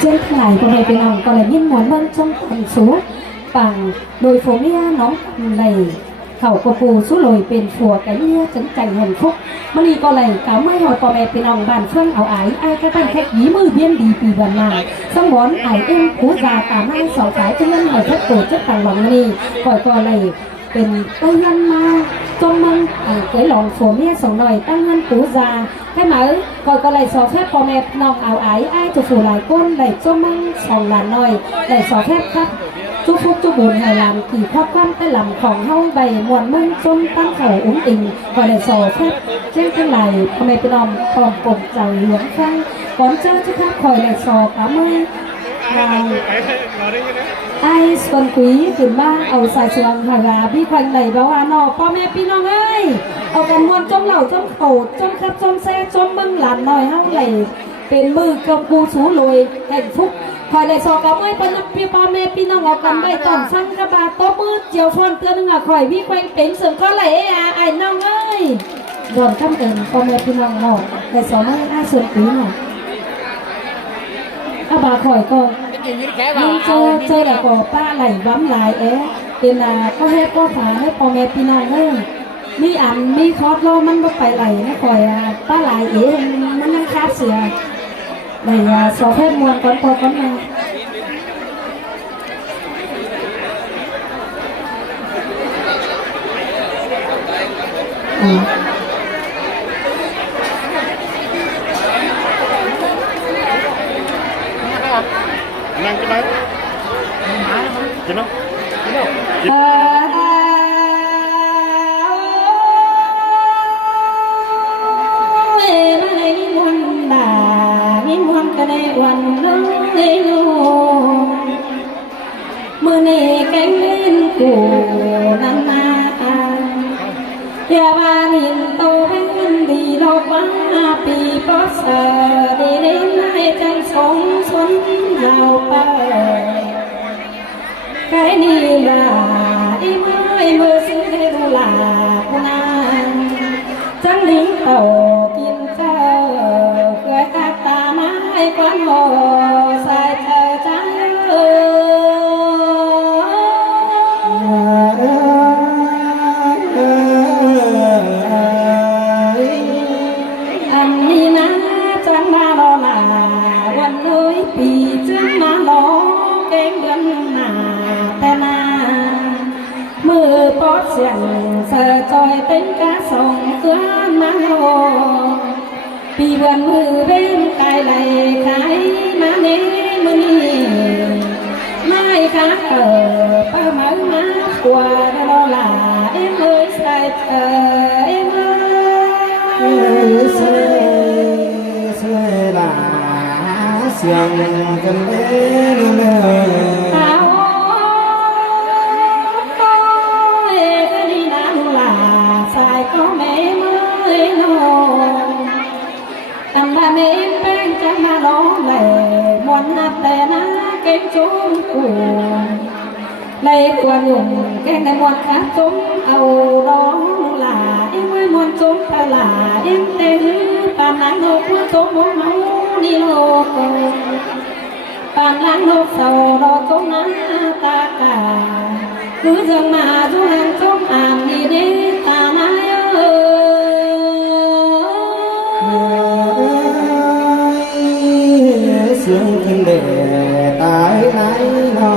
เช่นไหนก็เลยไปน้องก็เลยยิ่งหมวนเบิ้งช่องตันสูปังโดยโฟเมียน้องกันเลยเขากระปูสู้ลอยเป็นผัวกันเนี่ยจนใจหงฟุกมันนี่ก็เลยเก่าไม่หอดปอแม่ไปน้องบ้านเฟื่องเอาไอ้แค่เป็นแค่ยีมือเบี้ยนดีปีวันมาสมอนไอ้เอ็มผู้ยาตามให้สองสายจนนั้นหอยเพชรโตเจ้าต่างหลังนี่ก็เลยเป็นก็ยันมาจนมันเกยหลองโฟเมียสองหน่อยตั้งเงินผู้ยาให้ไหมก็เลยสอแค่ปอแม่น้องเอาไอ้จะฝูหลายก้นเลยจนมันสองหลานหน่อยเลยสอแค่ครับจุฟุกจุบุญไฮลำขี่ครอบครันแต่ลำของเฮาใบมวนมึงจนตั้งเข่าอุ้งอิงก็เลยสอแค่เช่นทั้งหลายทำไมเป็นอมปลอมปมใจหลวงฟังก่อนเจ้าจะทักคอยเลยสอป้ามือไอ้ส่วนกุยขึ้นมาเอาใส่เชืองหาพี่ควันไหลบ่าวานอพ่อแม่พี่น้องเอ้ยเอากันมวนจมเหล่าจมโขดจมครับจมแซ่จมมึงหลานหน่อยเฮาไหลเป็นมือกำกูสูลอยแห่งฟุกคอยเลยสอกับไอ้ปนับพี่พ่อแม่พี่น้องเอากันได้ต้นสั่งกระบาโต๊ะมือเจียวฟอนเตือนนึงคอยพี่ควันเป็นเสริมก็ไหลไอ้น้องเอ้ยโดนคำเอิญพ่อแม่พี่น้องเนาะเลยสอให้ไอ้ส่วนกุยเนาะอาบาคอยก็ยิ่งเจอแล้วก็ป้าไหลบ้ำลายเป็นก็ให้ก็ฝาให้พ่อแม่พี่น้องมีมีคอร์สโลมันก็ไปไหลนะคอยป้าไหลมันนั่งคาดเสือไหลสอบให้มวลก่อนมานั่งกันไหมกินไหมในวันน้อยลูเมื่อในแกงเล่นกูนั่นนาอย่าบานินโตเป็นดีโลกว่าปีปอสดีเล่นให้ใจสงสนเราไปแค่นี้ละอีเมื่อซื้อให้ดูลาคนนั้นจังลิงโตกินเจ้าเกิดตาไม้ควันโมใส่เธอจังอันนี้นะจังมาลอลาวันเลยปีจังมาลอเก่งเดือนหน้าแต่นามือปอดเสียงเสือจอยเป็นกาส่งเกลือมาโลปีวันมือเป็นกายไหลขายมาเนมือนี้ไม่ขาเกิดป้าเมามาขวาดอลาเลยใส่เธอเสลาเสียงกันเล่นเลยก็ไม่เมื่อยนอนตำบาเมนเป็นจะมาล้อแหล่มวนนับแต่น้าเก่งจุ้มกูเลยกว่าหนุ่มแกงในมวนขาจุ้มเอาร้องหลาเอ็มไม่มวนจุ้มตาหลาเอ็มเตะปานหลังโลกว่าจุ้มโมเมานี่โลกปานหลังโลกเศร้ารอจุ้มน้าตากาคือเรื่องมาจุ้มจุ้มอ่านดีเด้ตาหน้าเสียงกันเดตายไหนนอ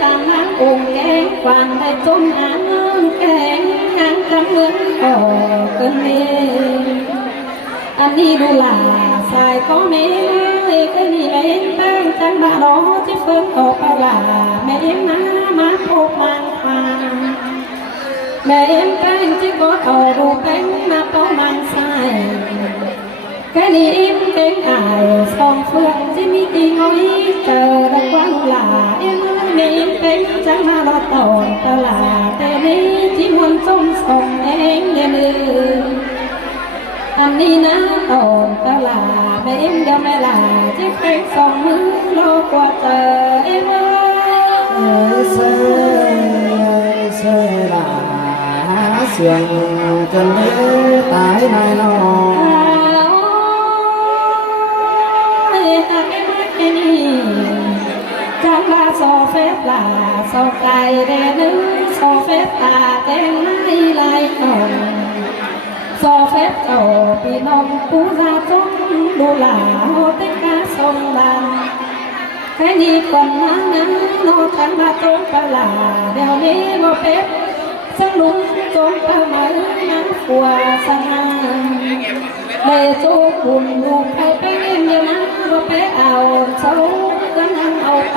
ตามหางองค์แกงควันได้จมหางแกงหางคำเหมือนก่อเกินเมอันนี้ดูหลาสายก็ไม่เลยก็นี่แม่แป้งจังบาดอจะเฟิร์ออกไปว่าแม่มาพบมันฟังแม่แป้งจะก็ต่อดูแป้งมาต่อมันใส่แค่นี้เป็นไก่สองเฟืองจะมีตีงอยเจอระวังหลาแม่เป็นจังมาลอต่อตลาดแต่นี้ที่มวนส้มส่งเองอย่าลืมอันนี้นะตอนตลาดแม่เดี๋ยวแม่ลาที่ใครส่งมือโลกว่าเจอเสลาเสียงกันเล่น ตายนายน้อง จังว่าโซเฟปลาโซไก่เดนึโซเฟปตาแกงไม่ลายก่อนโซเฟปโตปีนมปูราจงดูหลาโฮเตกาทรงบานแค่นี้คนนั้นโนทันมาจงปลาเดี๋ยวนี้โมเป็ดสลุงจงปลาเหมือนน้ำขัวสนามเลยจูบุญลูกไปเป็นเยอะนะโมเป็ดเอาโซกันนั่งเอาไป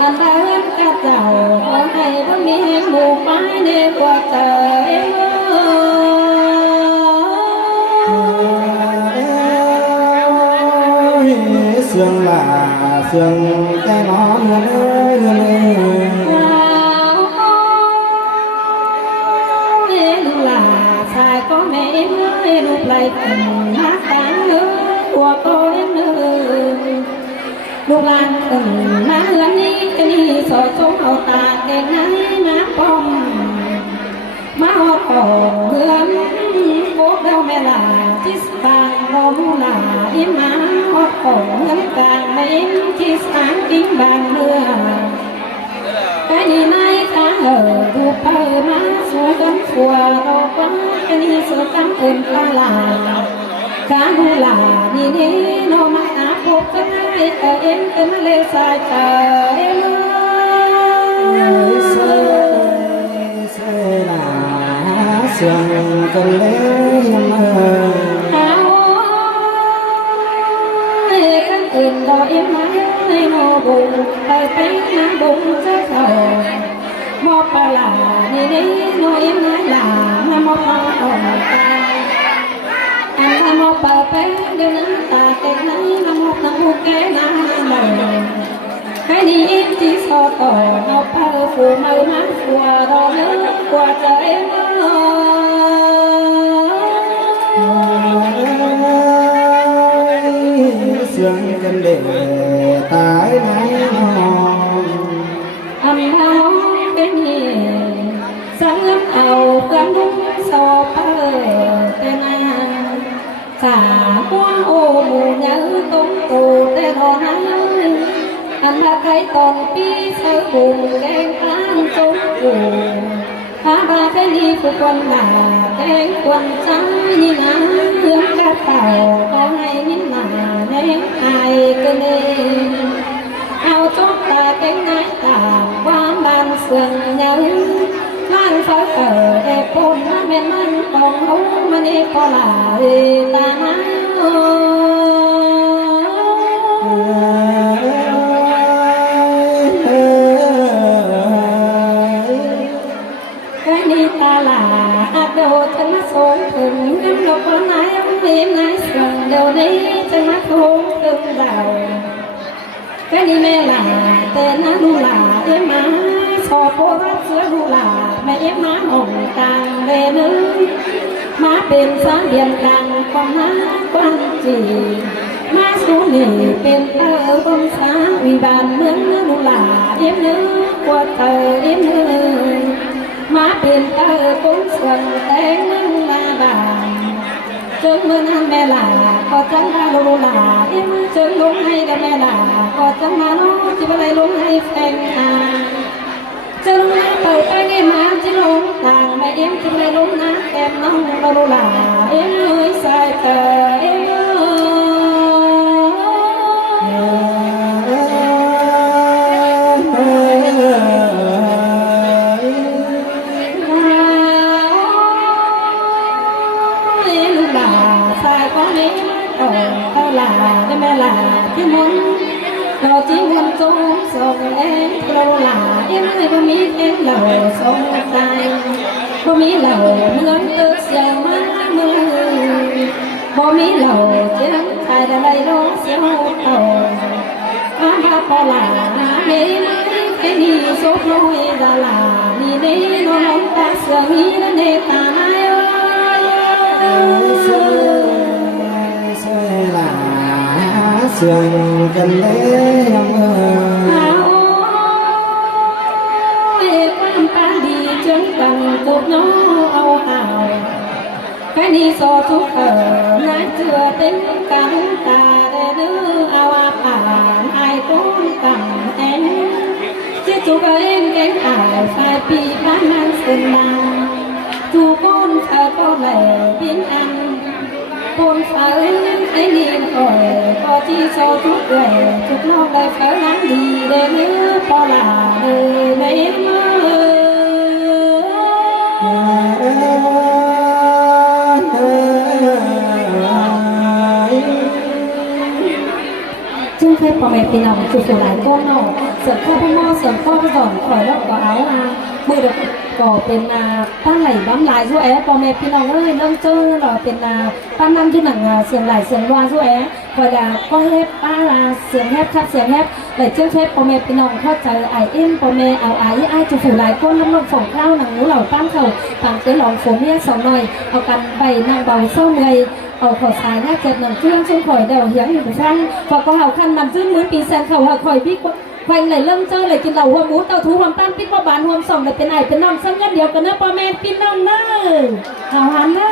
อันใดก็เจ้าขอให้บ่มีหมู่ไม้ในหัวใจเสียงลาเสียงแต่น้องเงินลูกหลาชายก็ไม่เมื่อยลูกไหลกันนักการเนื้อหัวก็เนื้อลูกหลานตึงมาเฮือนนี้จะนี่สอดจงเอาตาเด็กนั้นมาป้อมมาหอดต่อเฮือนโบกเดาแม่ลาที่สบางรอลูกหลาอิมาหอดต่อเฮือนกลางไม่ที่สางกิ้งบางเรือไอ้นี่นายข้าดูไปมาสู่กันขัวเราก็ไอ้นี่สุดตั้งเต็มปลาข้าดูหลานี่นี่โนมาอาพบกันให้แต่เอ็มเป็นเลสายใจเสียงกันเลยมาเอากันอื่นก็เอ็มมาในโนบุญไปเป็นน้ำบุญจะเข้ามอบปลานี่นี่โนเอ็มมาหลามอบมาอ่อนตาอันทำมอบไปเดี๋ยวนั้นตาเก็บนั้นน้ำมอบน้ำมูกแก่น้ำไหลให้นี่ที่สอต่อเอาไปฟูมือมันฟัวรอเนื้อกว่าจะเอ็มเสียงกันเด็กตายไหมน้องอันน้องเป็นเหตุสังเอากันนุ่งสอบเปิดแต่นานสาหัวโอ้หมูเนื้อต้มตูแต่รอนั้นอันมาใครตอนปีเสือบุญแกงตามจงอยู่หาบาแค่นี้ผู้คนหนาแกงควนใจนี่นะเพื่อนกระเต่าก็ให้นิดหนาแดงไอกันเองเอาจอกตาแกงนายตาความบานเสื่อมยังล้านฟ้าเกิดเอปนแม่มันกองหูมันเอพอลาตาหาแค่นี้ตาลาอาโดจะมาส่งถึงน้ำดอกไม้เวียนนายส่งเดี๋ยวนี้จะมาทงถึงเราแค่นี้แม่ลาแต่น้าลูลาเอ็มมาสอบโบราณเสือลูลาแม่เอ็มมาห่มกลางเรนึมาเป็นสามเหลี่ยมกลางความหากว้างจีมาสู่นี่เป็นเตอร์บนสาวิบานเมืองลูลาเอ็มเนื้อกว่าเตอเอ็มเนื้อมาเป็นเตอร์กุ้งส่วนแต่งนั่งลาบานจนเมื่อนั้นแม่ลาก็จังมาลูลาเอ็มจนลงให้กับแม่ลาก็จังมาโน้ที่อะไรลงให้แฟนอาจนมาเปิดไปเอ็มมาจะลงต่างแม่เอ็มจะไม่ลงนะแก้มน้องลูลาเอ็มเอ้ยใส่เตอเอ็มแม่ลาที่มุนเราจีวันจงส่งเองเราลาเอ็มไม่บ่มีเอ็มเราส่งใจบ่มีเราเมืองตึกเสียงมาเมืองบ่มีเราเจียงชายอะไรร้องเสียงเต่าอาบาปลาเฮ้ยแค่นี้โซโลเอดาลานี่เด้นอนตาเสียงนี้นั่นเดตาไม่เสียงกันเลยยังความปาดีจนกันกดน้องเอาหาว cái ni so chú nãy chưa tính cả ta để đưa ai cũng cầm em chứ chú em cái ai phải bị bán ăn xin nào chú con phải có lệ biến ăn con phải cái niềm rồi có chi cho chú về chú lo lại phải lắng đi để nhớ có là đời lấyซึ่งเคยพอแม่ปีน้องคือหลายก้นเนาะเสริมข้าวพ่อหม้อเสริมข้าวก่อนคอยแล้วก็เอามือเด็กก็เป็นตั้งไหลบ้ำลายช่วยพอแม่พี่น้องเอ้ยเริ่มเจอหรอเป็นปั้นน้ำที่หนังเสียงไหลเสียงว่าช่วยคอยก็เฮ็บป้าเสียงแฮบครับเสียงแฮบไหลเชื่อเฮ็บพอแม่พี่น้องเข้าใจไอเอ็มพอแม่เอาไอ้จะฝืนหลายก้นน้ำลมฝงข้าวหนังหนูเหล่าตั้งเข่าต่างเต้หลองฝนเนี่ยสองหน่อยเอากันใบนางเบาเศร้าเมยเอาขอสายหน้าเจ็บหนังเครื่องซึ่งข่อยเดาเหียงอยู่ฟังพอก็เห่าคันมันซึ่งเหมือนปีแซนเขาข่อยพี่ควันไหลเริ่มเจอเลยกินเหล่าหัวหมูเต้าทูความตั้งปิ๊กว่าบานหัวส่องเลยเป็นไอเป็นน้องซ้ำยันเดียวกันนะพ่อแม่พี่น้องเนอเอาหันเนอ